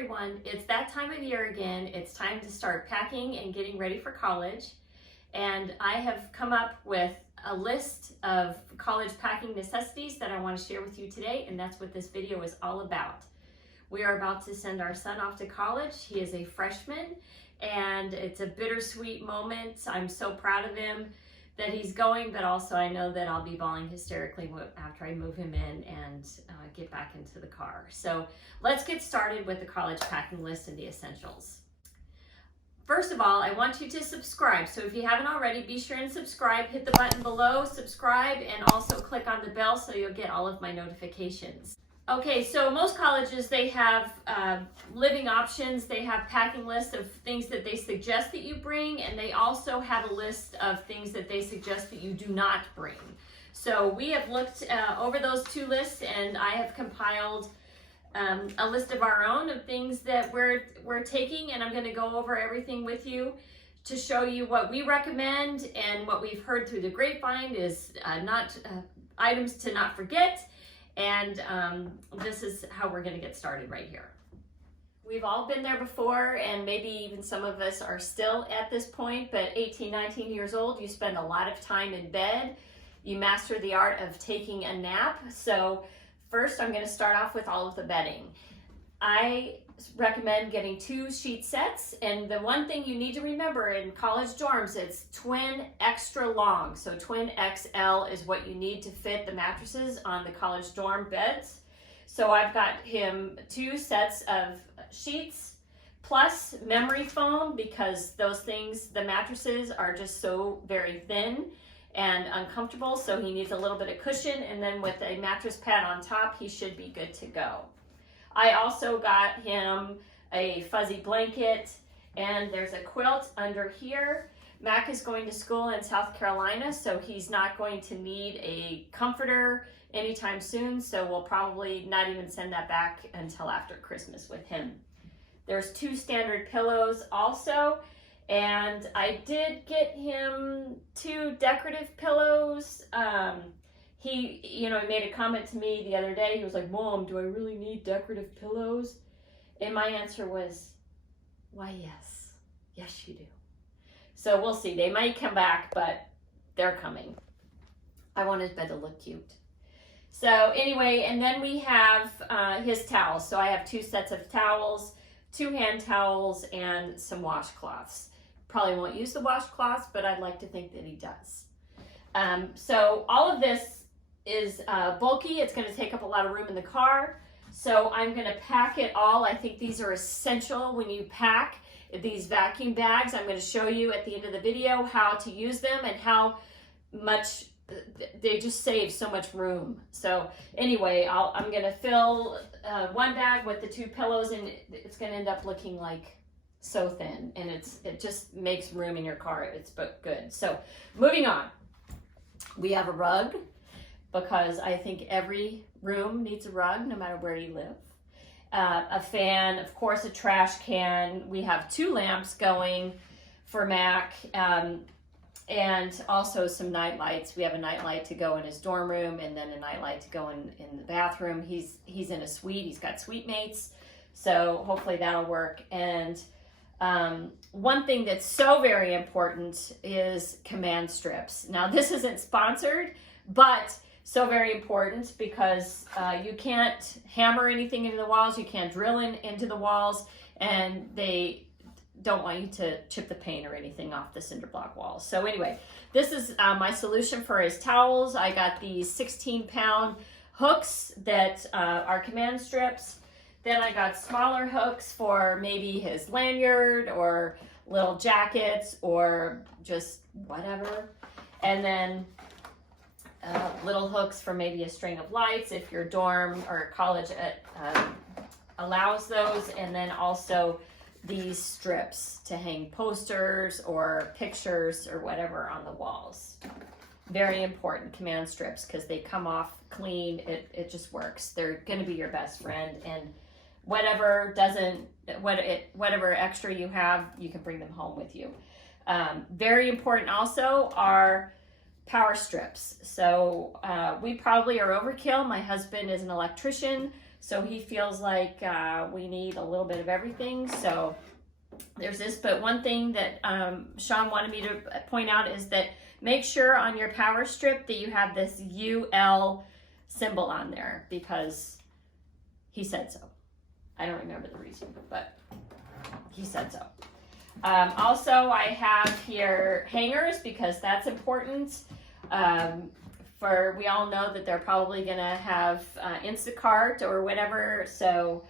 everyone. It's that time of year again. It's time to start packing and getting ready for college. And I have come up with a list of college packing necessities that I want to share with you today, and that's what this video is all about. We are about to send our son off to college. He is a freshman, and it's a bittersweet moment. I'm so proud of him that he's going, but also I know that I'll be bawling hysterically after I move him in and get back into the car. So let's get started with the college packing list and the essentials. First of all, I want you to subscribe. So if you haven't already, be sure and subscribe. Hit the button below, subscribe, and also click on the bell so you'll get all of my notifications. Okay, so most colleges, they have living options. They have packing lists of things that they suggest that you bring, and they also have a list of things that they suggest that you do not bring. So we have looked over those two lists, and I have compiled a list of our own of things that we're taking, and I'm going to go over everything with you to show you what we recommend and what we've heard through the grapevine is items to not forget. And this is how we're going to get started right here. We've all been there before, and maybe even some of us are still at this point, but 18, 19 years old, you spend a lot of time in bed. You master the art of taking a nap. So first, I'm going to start off with all of the bedding. I recommend getting 2 sheet sets, and the one thing you need to remember in college dorms, it's twin extra long. So twin XL is what you need to fit the mattresses on the college dorm beds. So I've got him 2 sets of sheets plus memory foam, because those things, the mattresses are just so very thin and uncomfortable, so he needs a little bit of cushion, and then with a mattress pad on top, he should be good to go. I also got him a fuzzy blanket, and there's a quilt under here. Mac is going to school in South Carolina, so he's not going to need a comforter anytime soon, so we'll probably not even send that back until after Christmas with him. There's 2 standard pillows also, and I did get him 2 decorative pillows. He made a comment to me the other day. He was like, "Mom, do I really need decorative pillows?" And my answer was, why, yes. Yes, you do. So we'll see. They might come back, but they're coming. I want his bed to look cute. So anyway, and then we have his towels. So I have 2 sets of towels, 2 hand towels, and some washcloths. Probably won't use the washcloths, but I'd like to think that he does. So all of this is bulky. It's going to take up a lot of room in the car. So I'm going to pack it all. I think these are essential when you pack these vacuum bags. I'm going to show you at the end of the video how to use them and how much they just save so much room. So anyway, I'm going to fill one bag with the 2 pillows, and it's going to end up looking like so thin, and it just makes room in your car. It's good. So moving on, we have a rug, because I think every room needs a rug no matter where you live. A fan, of course, a trash can. We have 2 lamps going for Mac, and also some night lights. We have a night light to go in his dorm room, and then a night light to go in the bathroom. He's in a suite. He's got suite mates, so hopefully that'll work. And one thing that's so very important is command strips. Now, this isn't sponsored, but so very important, because you can't hammer anything into the walls, you can't drill into the walls, and they don't want you to chip the paint or anything off the cinder block walls. So anyway, this is my solution for his towels. I got these 16-pound hooks that are command strips. Then I got smaller hooks for maybe his lanyard or little jackets or just whatever. And then little hooks for maybe a string of lights if your dorm or college allows those. And then also these strips to hang posters or pictures or whatever on the walls. Very important, command strips, because they come off clean. It just works. They're going to be your best friend, and whatever extra you have, you can bring them home with you. Very important also are power strips. So we probably are overkill. My husband is an electrician, So he feels like we need a little bit of everything. So there's this, but one thing that Sean wanted me to point out is that make sure on your power strip that you have this UL symbol on there, because he said so. I don't remember the reason, but he said so. Also, I have here hangers, because that's important. We all know that they're probably gonna have Instacart or whatever, so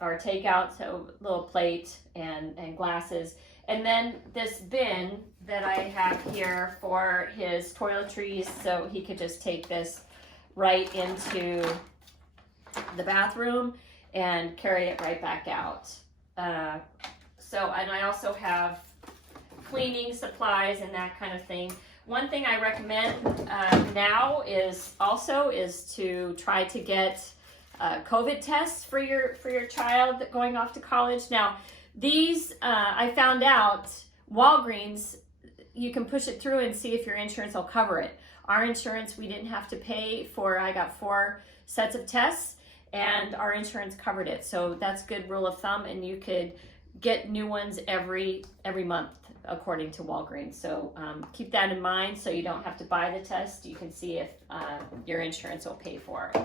or takeout, so little plate and glasses. And then this bin that I have here for his toiletries, so he could just take this right into the bathroom and carry it right back out. And I also have cleaning supplies and that kind of thing. One thing I recommend now is to try to get COVID tests for your child going off to college. Now, these I found out Walgreens, you can push it through and see if your insurance will cover it. Our insurance, we didn't have to pay for. I got 4 sets of tests, and our insurance covered it. So that's good rule of thumb, and you could get new ones every month according to Walgreens. So keep that in mind, so you don't have to buy the test. You can see if your insurance will pay for it.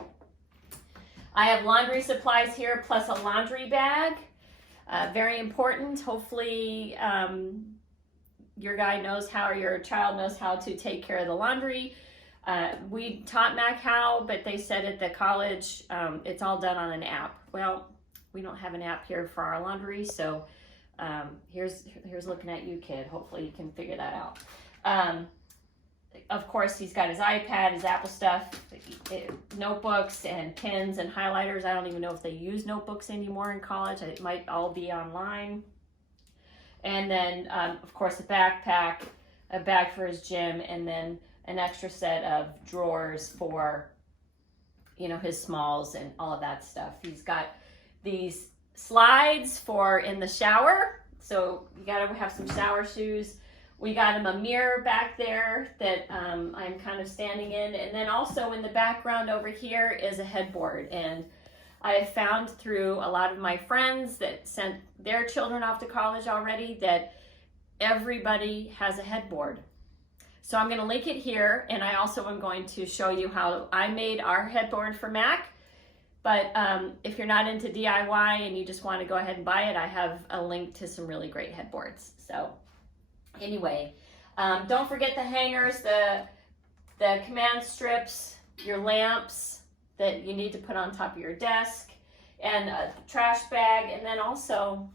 I have laundry supplies here, plus a laundry bag. Very important. Hopefully your child knows how to take care of the laundry. We taught Mac how, but they said at the college it's all done on an app. Well, we don't have an app here for our laundry, so here's looking at you, kid. Hopefully you can figure that out. Of course, he's got his iPad, his Apple stuff, notebooks and pens and highlighters. I don't even know if they use notebooks anymore in college. It might all be online. And then, of course, a backpack, a bag for his gym, and then an extra set of drawers for, his smalls and all of that stuff. He's got these slides for in the shower. So you gotta have some shower shoes. We got him a mirror back there that I'm kind of standing in. And then also in the background over here is a headboard. And I have found through a lot of my friends that sent their children off to college already that everybody has a headboard. So I'm gonna link it here, and I also am going to show you how I made our headboard for Mac. But if you're not into DIY and you just want to go ahead and buy it, I have a link to some really great headboards. So anyway, don't forget the hangers, the command strips, your lamps that you need to put on top of your desk, and a trash bag, and then also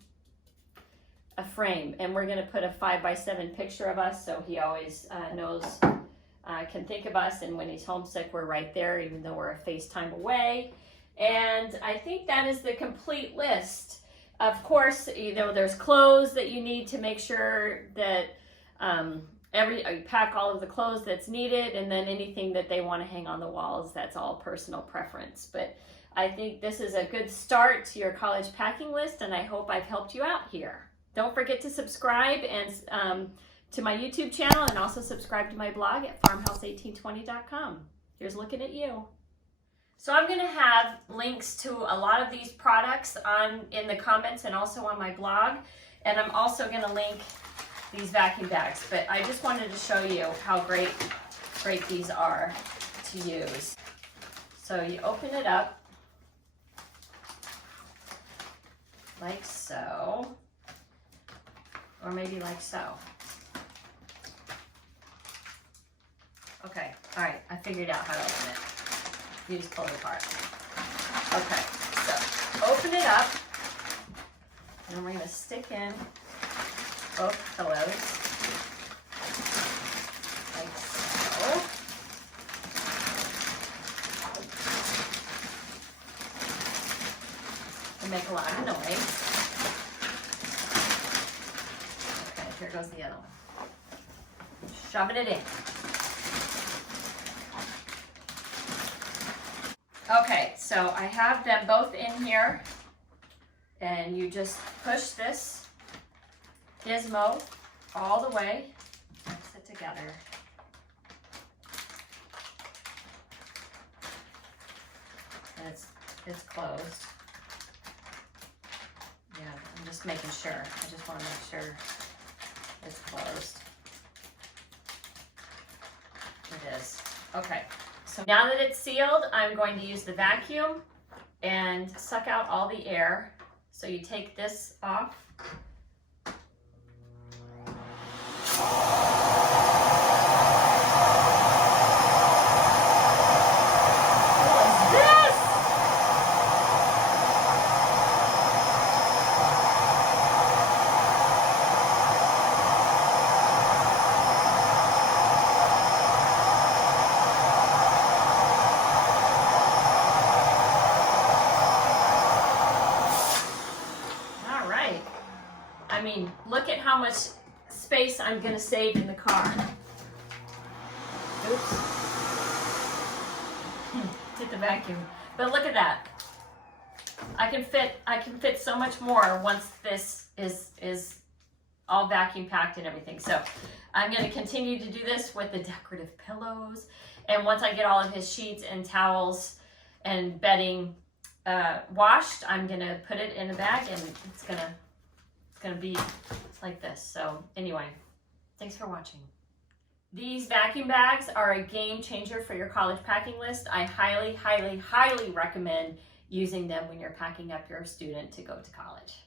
a frame. And we're going to put a 5x7 picture of us, so he always can think of us, and when he's homesick, we're right there, even though we're a FaceTime away. And I think that is the complete list. Of course, there's clothes that you need to make sure that you pack all of the clothes that's needed, and then anything that they want to hang on the walls, that's all personal preference. But I think this is a good start to your college packing list, and I hope I've helped you out here. Don't forget to subscribe and to my YouTube channel, and also subscribe to my blog at farmhouse1820.com. Here's looking at you. So I'm going to have links to a lot of these products in the comments and also on my blog. And I'm also going to link these vacuum bags. But I just wanted to show you how great these are to use. So you open it up like so, or maybe like so. Okay, all right, I figured out how to open it. You just pull it apart. Okay, so open it up, and we're going to stick in both pillows, like so. And make a lot of noise. Okay, here goes the other one. Shoving it in. Okay, so I have them both in here, and you just push this gizmo all the way, mix it together. And it's it's closed. Yeah, I'm just making sure. I just want to make sure it's closed. It is. Okay, so now that it's sealed, I'm going to use the vacuum and suck out all the air. So you take this off. I mean, look at how much space I'm going to save in the car. Oops. Hit the vacuum. But look at that. I can fit so much more once this is all vacuum packed and everything. So I'm going to continue to do this with the decorative pillows. And once I get all of his sheets and towels and bedding washed, I'm going to put it in a bag, and it's going to be like this. So anyway, thanks for watching. These vacuum bags are a game changer for your college packing list. I highly, highly, highly recommend using them when you're packing up your student to go to college.